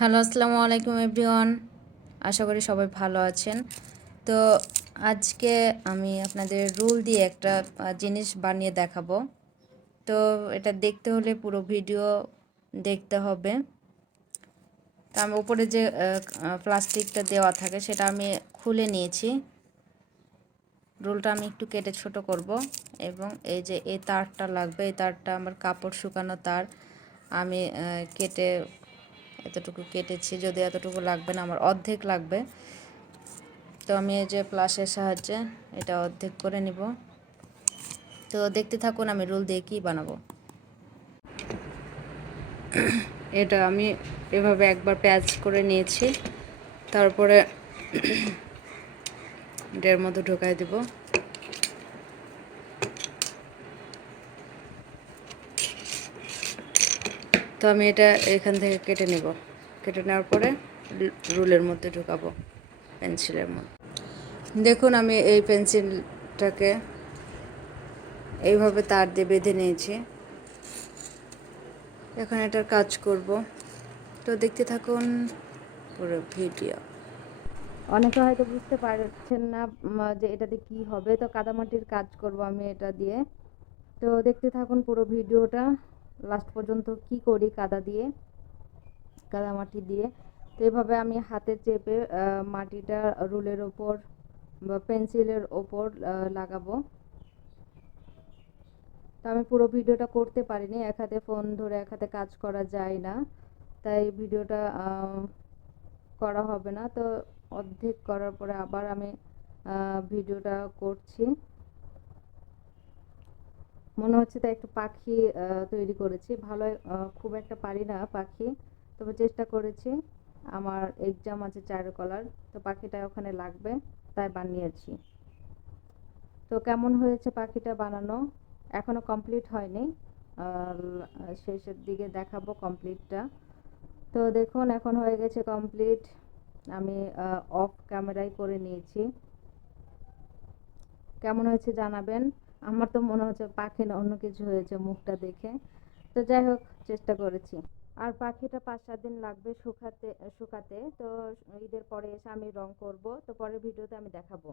Hello, আসসালামু আলাইকুম everyone. আশা করি সবাই ভালো আছেন। তো আজকে আমি আপনাদের রুল দিয়ে একটা জিনিস বানিয়ে দেখাবো। তো এটা দেখতে হলে পুরো ভিডিও দেখতে হবে। তো আমি উপরে যে প্লাস্টিকটা দেওয়া থাকে সেটা আমি খুলে নিয়েছি। রুলটা আমি একটু কেটে ছোট করব এবং এই যে এই তারটা লাগবে, এই তারটা আমার কাপড় শুকানো তার। আমি কেটে এতটুকু কেটেছি, যদি এতটুকু লাগবে না, আমার অর্ধেক লাগবে। তো আমি এই যে প্লাসের সাহায্যে এটা অর্ধেক করে নিব। তো দেখতে থাকুন আমি রোল দিয়ে কী বানাবো। এটা আমি এভাবে একবার প্যাচ করে নিয়েছি, তারপরে এটার মধ্যে ঢোকাই দিব। তো আমি এটা এখান থেকে কেটে নেব। কেটে নেওয়ার পরে রুলের মধ্যে ঢোকাবো, পেন্সিলের মধ্যে। দেখুন আমি এই পেন্সিলটাকে এইভাবে তার দিয়ে বেঁধে নিয়েছি। এখন এটার কাজ করব। তো দেখতে থাকুন পুরো ভিডিও। অনেকে হয়তো বুঝতে পারছেন না যে এটাতে কি হবে। তো কাদামাটির কাজ করব আমি এটা দিয়ে। তো দেখতে থাকুন পুরো ভিডিওটা লাস্ট পর্যন্ত কি করি কাদামাটি দিয়ে। তো এভাবে আমি হাতে চেপে মাটিটা রুলের ওপর বা পেন্সিলের ওপর লাগাবো। তো আমি পুরো ভিডিওটা করতে পারিনি, এক হাতে ফোন ধরে এক হাতে কাজ করা যায় না, তাই ভিডিওটা করা হবে না। তো অর্ধেক করার পরে আবার আমি ভিডিওটা করছি। মনে হচ্ছে তাই একটু পাখি তৈরি করেছি। ভালো খুব একটা পারি না পাখি, তবে চেষ্টা করেছি। আমার এক্সাম আছে চারুকলার, তো পাখিটা ওখানে লাগবে, তাই বানিয়েছি। তো কেমন হয়েছে পাখিটা বানানো? এখনো কমপ্লিট হয়নি, শেষের দিকে দেখাবো কমপ্লিটটা। তো দেখুন এখন হয়ে গেছে কমপ্লিট। আমি অফ ক্যামেরায় করে নিয়েছি। কেমন হয়েছে জানাবেন। আমার তো মনে হচ্ছে পাখি না অন্য কিছু হয়েছে মুখটা দেখে। তো যাই হোক, চেষ্টা করেছি। আর পাখিটা 5-7 দিন লাগবে শুকাতে। তো ঈদের পরে এসে আমি রং করব, তো পরের ভিডিওতে আমি দেখাবো।